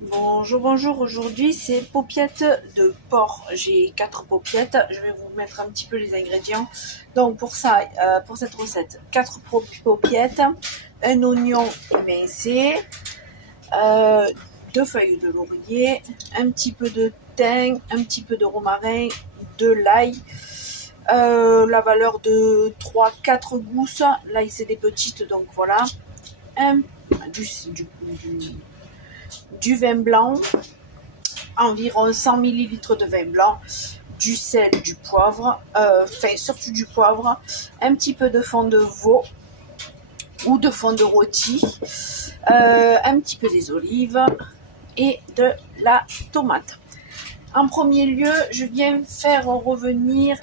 Bonjour, bonjour, aujourd'hui c'est paupiètes de porc. J'ai 4 paupiètes, je vais vous mettre un petit peu les ingrédients. Donc pour ça, pour cette recette, 4 paupiètes, un oignon émincé, 2 feuilles de laurier, un petit peu de thym, un petit peu de romarin, de l'ail, la valeur de 3-4 gousses, l'ail c'est des petites donc voilà, un, du vin blanc, environ 100 ml de vin blanc, du sel, du poivre, surtout du poivre, un petit peu de fond de veau ou de fond de rôti, un petit peu des olives et de la tomate. En premier lieu, je viens faire revenir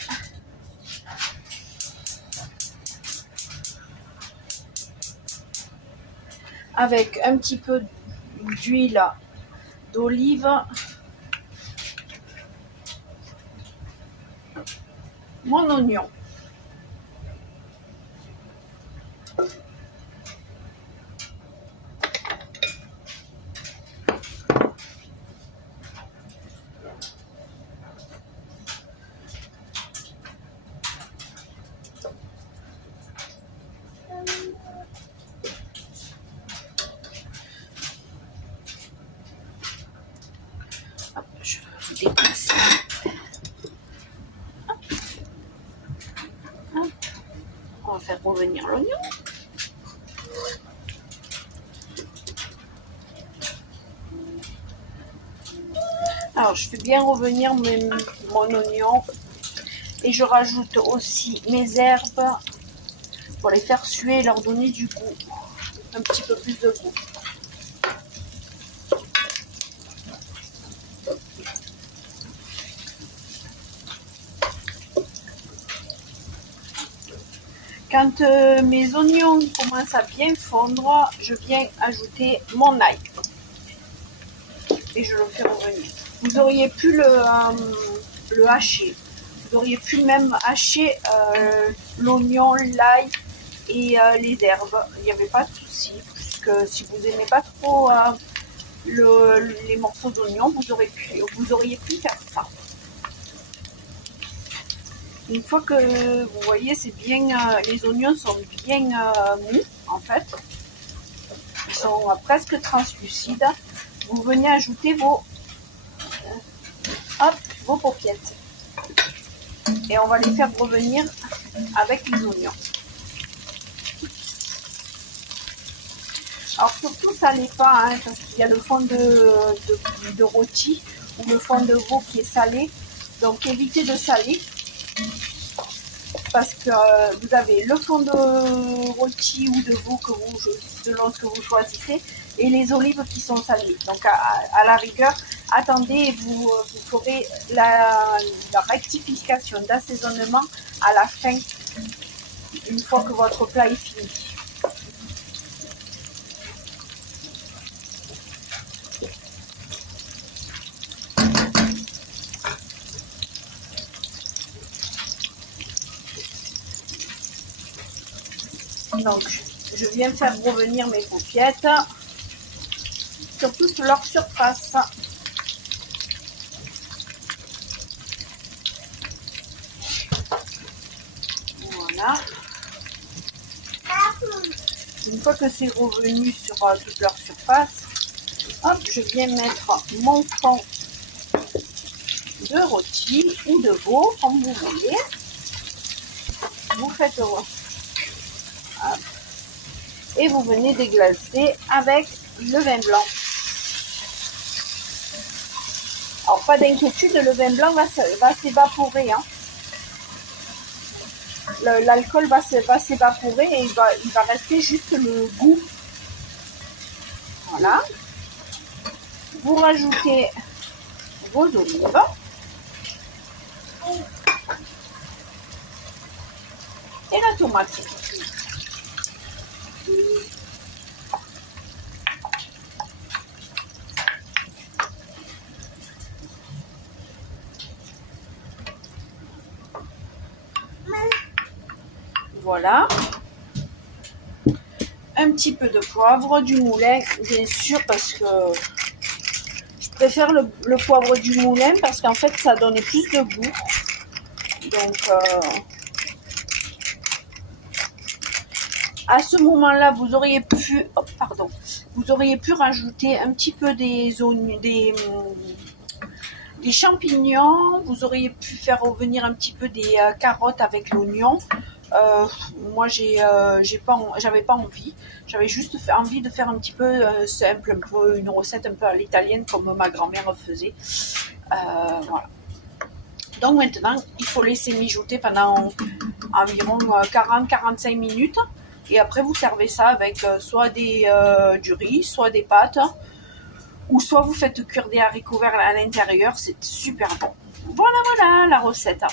avec un petit peu d'huile d'olive mon oignon. Hop, je vais vous déplacer. Hop. On va faire revenir l'oignon. Alors, je fais bien revenir mon oignon et je rajoute aussi mes herbes pour les faire suer et leur donner du goût, un petit peu plus de goût. Quand mes oignons commencent à bien fondre, je viens ajouter mon ail et je le fais revenir. Vous auriez pu le hacher. Vous auriez pu même hacher l'oignon, l'ail et les herbes. Il n'y avait pas de souci, puisque si vous n'aimez pas trop les morceaux d'oignon, vous auriez pu faire ça. Une fois que vous voyez, c'est bien, les oignons sont bien mous en fait, ils sont presque translucides. Vous venez ajouter vos paupiètes et on va les faire revenir avec les oignons. Alors surtout salez pas, hein, parce qu'il y a le fond de rôti ou le fond de veau qui est salé, donc évitez de saler. Parce que vous avez le fond de rôti ou de veau selon ce que vous choisissez, et les olives qui sont salées. Donc à la rigueur, attendez et vous ferez la rectification d'assaisonnement à la fin, une fois que votre plat est fini. Donc je viens faire revenir mes paupiètes sur toute leur surface. Voilà. Une fois que c'est revenu sur toute leur surface, hop, je viens mettre mon fond de rôti ou de veau, comme vous voulez. Vous faites et vous venez déglacer avec le vin blanc. Alors pas d'inquiétude, le vin blanc va s'évaporer. Hein. L'alcool va s'évaporer et il va rester juste le goût. Voilà. Vous rajoutez vos olives. Et la tomate. Voilà. Un petit peu de poivre, du moulin, bien sûr, parce que préfère le poivre du moulin parce qu'en fait, ça donne plus de goût. Donc, à ce moment-là, vous auriez pu, vous auriez pu rajouter un petit peu des champignons. Vous auriez pu faire revenir un petit peu des carottes avec l'oignon. Moi, j'avais pas envie. J'avais juste envie de faire un petit peu simple, un peu une recette un peu à l'italienne comme ma grand-mère faisait. Voilà. Donc maintenant, il faut laisser mijoter pendant environ 40-45 minutes. Et après, vous servez ça avec soit du riz, soit des pâtes, ou soit vous faites cuire des haricots verts à l'intérieur. C'est super bon. Voilà la recette.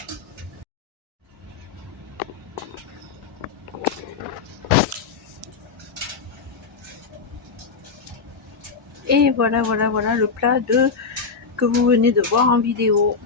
Et voilà le plat que vous venez de voir en vidéo.